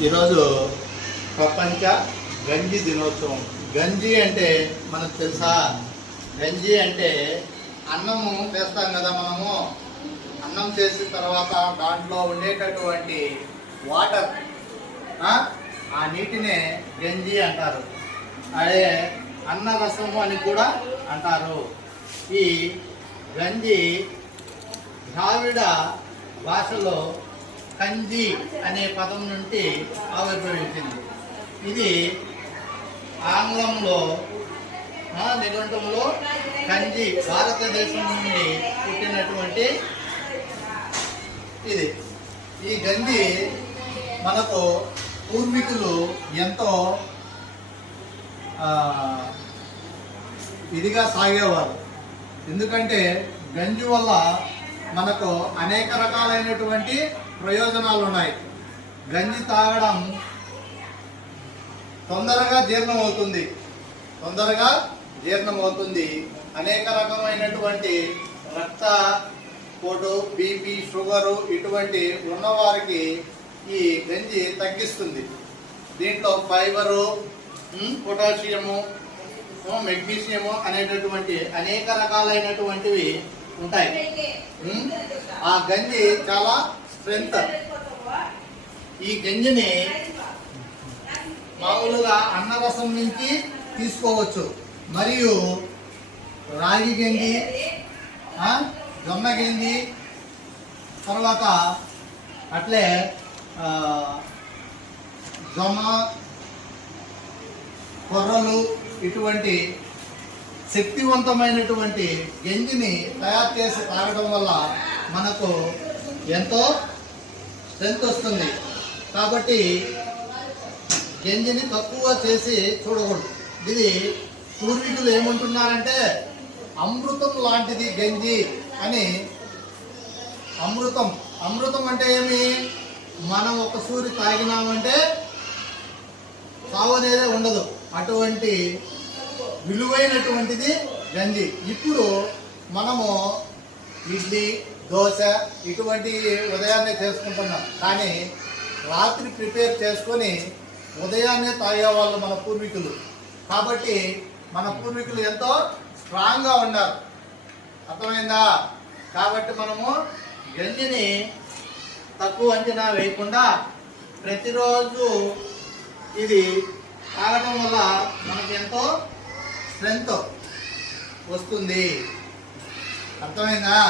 ఈరోజు ప్రపంచ గంజి దినోత్సవం. గంజి అంటే మనకు తెలుసా? గంజి అంటే అన్నము చేస్తాం కదా మనము. అన్నం చేసిన తర్వాత దాంట్లో ఉండేటటువంటి వాటర్ ఆ నీటినే గంజి అంటారు. అదే అన్నరసము అని కూడా అంటారు. ఈ గంజి ద్రావిడ భాషలో కంది అనే పదం నుండి ఆవిర్భవించింది. ఇది ఆంగ్లంలో నిఘంటంలో కంది భారతదేశం నుండి పుట్టినటువంటి ఇది. ఈ గంజి మనకు పూర్వీకులు ఎంతో ఇదిగా సాగేవారు. ఎందుకంటే గంజి వల్ల మనకు అనేక రకాలైనటువంటి ప్రయోజనాలు ఉన్నాయి గంజి తాగడం తొందరగా జీర్ణం అవుతుంది తొందరగా జీర్ణం అవుతుంది అనేక రకమైనటువంటి రక్త పోటు బీపీ షుగరు ఇటువంటి ఉన్నవారికి ఈ గంజి తగ్గిస్తుంది. దీంట్లో ఫైబరు పొటాషియము మెగ్నీషియము అనేటటువంటి అనేక రకాలైనటువంటివి ఉంటాయి. ఆ గంజి చాలా స్ట్రెంగ్త్. ఈ గంజిని మామూలుగా అన్నరసం నుంచి తీసుకోవచ్చు. మరియు రాగి గంజి జొన్న గంజి తర్వాత అట్లే జొమ్మ జొన్న కొర్రలు ఇటువంటి శక్తివంతమైనటువంటి గంజిని తయారు చేసి తాగడం వల్ల మనకు ఎంతో స్ట్రెంత్ వస్తుంది. కాబట్టి గంజిని తక్కువ చేసి చూడకూడదు. ఇది పూర్వీకులు ఏమంటున్నారంటే అమృతం లాంటిది గంజి అని అమృతం. అమృతం అంటే ఏమి? మనం ఒక సూరి తాగినామంటే సావు అనేదే ఉండదు. అటువంటి విలువైనటువంటిది గంజి. ఇప్పుడు మనము ఇడ్లీ దోశ ఇటువంటి ఉదయాన్నే చేసుకుంటున్నాం. కానీ రాత్రి ప్రిపేర్ చేసుకొని ఉదయాన్నే తాగేవాళ్ళు మన పూర్వీకులు. కాబట్టి మన పూర్వీకులు ఎంతో స్ట్రాంగ్గా ఉన్నారు. అర్థమైందా? కాబట్టి మనము గంజిని తక్కువ అంచనా వేయకుండా ప్రతిరోజు ఇది తాగడం వల్ల మనకు ఎంతో స్ట్రెంగ్త్ వస్తుంది. అర్థమైందా?